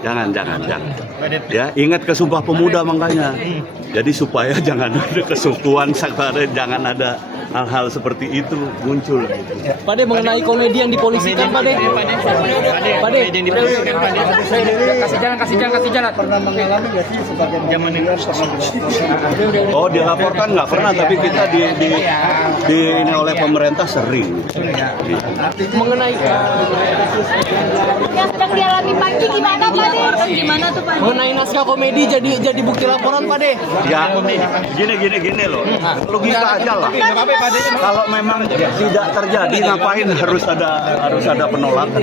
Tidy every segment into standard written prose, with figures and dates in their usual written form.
Jangan. Ya, ingat ke Sumpah Pemuda makanya. Jadi supaya jangan ada kesukuan, jangan ada hal-hal seperti itu muncul. Pak De, mengenai komedi yang dipolisikan, Pak De. Pak De, kasih jalan. Pernah mengalami nggak sih sebagian zaman ini? Oh, dilaporkan nggak pernah, tapi kita di ini oleh pemerintah sering. Mengenai yang sedang dialami Panji gimana Pak De? Gimana tuh Pak De? mengenai naskah komedi jadi bukti laporan, Pak De. Ya, gini loh. Logika aja lah. Kalau memang tidak terjadi, ngapain harus ada penolakan?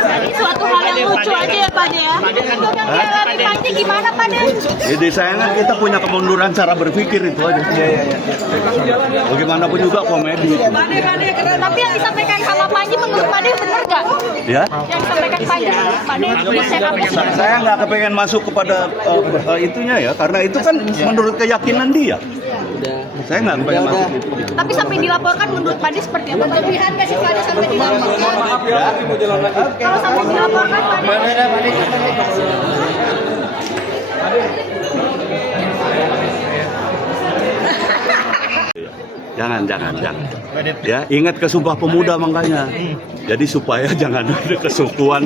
Jadi suatu hal yang lucu aja ya Pak De ya. Untuk yang dialami Panji gimana Pak De? Jadi sayangnya kita punya kemunduran cara berpikir itu aja. Bagaimanapun juga komedi. Tapi yang disampaikan sama Panji menurut Pak De benar nggak? Ya, Yang disampaikan Pak De bisa hapus. saya nggak kepengen masuk kepada itunya ya, karena itu kan menurut keyakinan dia. Saya nggak kepengen masuk itu. Tapi sampai dilaporkan menurut Pak De seperti apa? Berlebihan nggak sih Pak De sampai dilaporkan? Kalau sampai dilaporkan Pak De. Jangan. Ya, ingat ke Sumpah Pemuda makanya. Jadi supaya jangan ada kesukuan,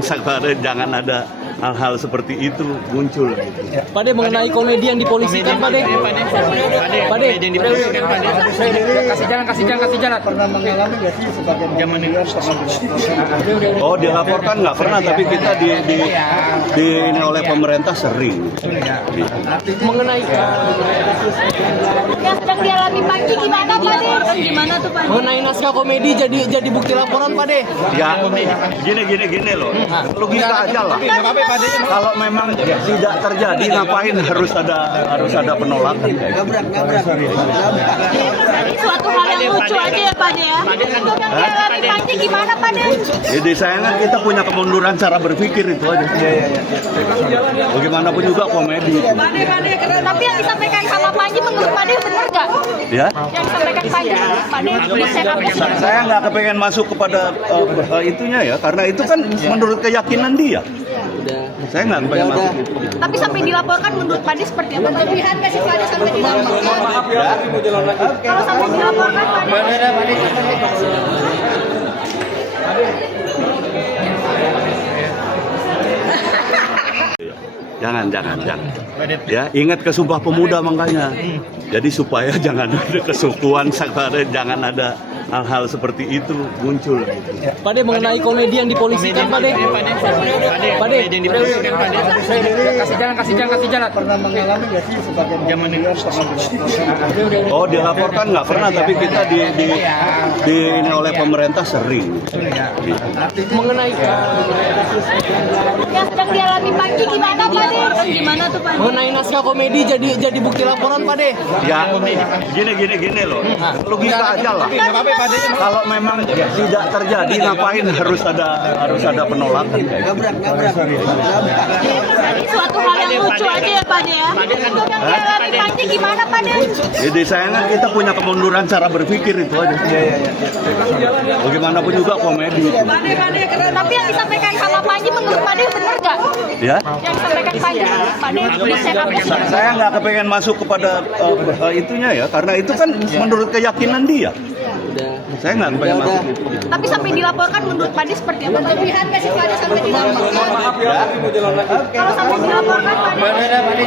jangan ada hal-hal seperti itu muncul. Pak De, mengenai komedi yang dipolisikan, Pak De. Pak De, kasih jalan. Pernah mengalami nggak sih sebagian zaman ini? Oh, dilaporkan nggak pernah, tapi kita di ini oleh pemerintah sering. Mengenai Yang sedang dialami Panji gimana Pak De? Gimana tuh Pak De? mengenai naskah komedi jadi bukti laporan, Pak De. Ya, gini loh. Logika aja lah. Kalau memang tidak terjadi, ngapain harus ada penolakan? Jadi suatu hal yang lucu aja ya Pak De ya. Untuk yang dialami Panji gimana Pak De? Jadi sayangnya kita punya kemunduran cara berpikir itu aja. Bagaimanapun juga komedi. Tapi yang disampaikan sama Panji menurut Pak De benar nggak? Ya, Yang disampaikan Pak De bisa hapus. saya nggak kepengen masuk kepada itunya ya, karena itu kan menurut keyakinan dia. Saya nggak kepengen masuk itu. Tapi sampai dilaporkan menurut Pak De seperti apa? Berlebihan nggak sih Pak De sampai dilaporkan? Kalau sampai dilaporkan Pak De. Jangan. Ya, ingat ke Sumpah Pemuda makanya. Jadi supaya jangan ada kesukuan, jangan ada hal-hal seperti itu muncul. Pak De, mengenai komedi yang dipolisikan, Pak De. Pak De, kasih jalan. Pernah mengalami nggak sih sebagian zaman ini? Oh, dilaporkan nggak pernah, tapi kita di ini oleh pemerintah sering. Mengenai Yang sedang dialami Panji gimana Pak De? Gimana tuh Pak De? mengenai naskah komedi jadi bukti laporan, Pak De. Ya, gini loh. Logika aja lah. Kalau memang tidak terjadi, ngapain harus ada penolakan? Jadi suatu hal yang lucu aja ya Pak De ya. Untuk yang dialami Panji gimana Pak De? Jadi sayangnya kita punya kemunduran cara berpikir itu aja. Bagaimanapun juga komedi. Tapi yang disampaikan sama Panji menurut Pak De benar nggak? Ya, Yang disampaikan Pak De bisa hapus. saya nggak kepengen masuk kepada itunya ya, karena itu kan menurut keyakinan dia. Saya nggak kepengen masuk itu. Tapi sampai dilaporkan menurut Pak De seperti apa? Berlebihan nggak sih Pak De sampai dilaporkan? Kalau sampai dilaporkan Pak De.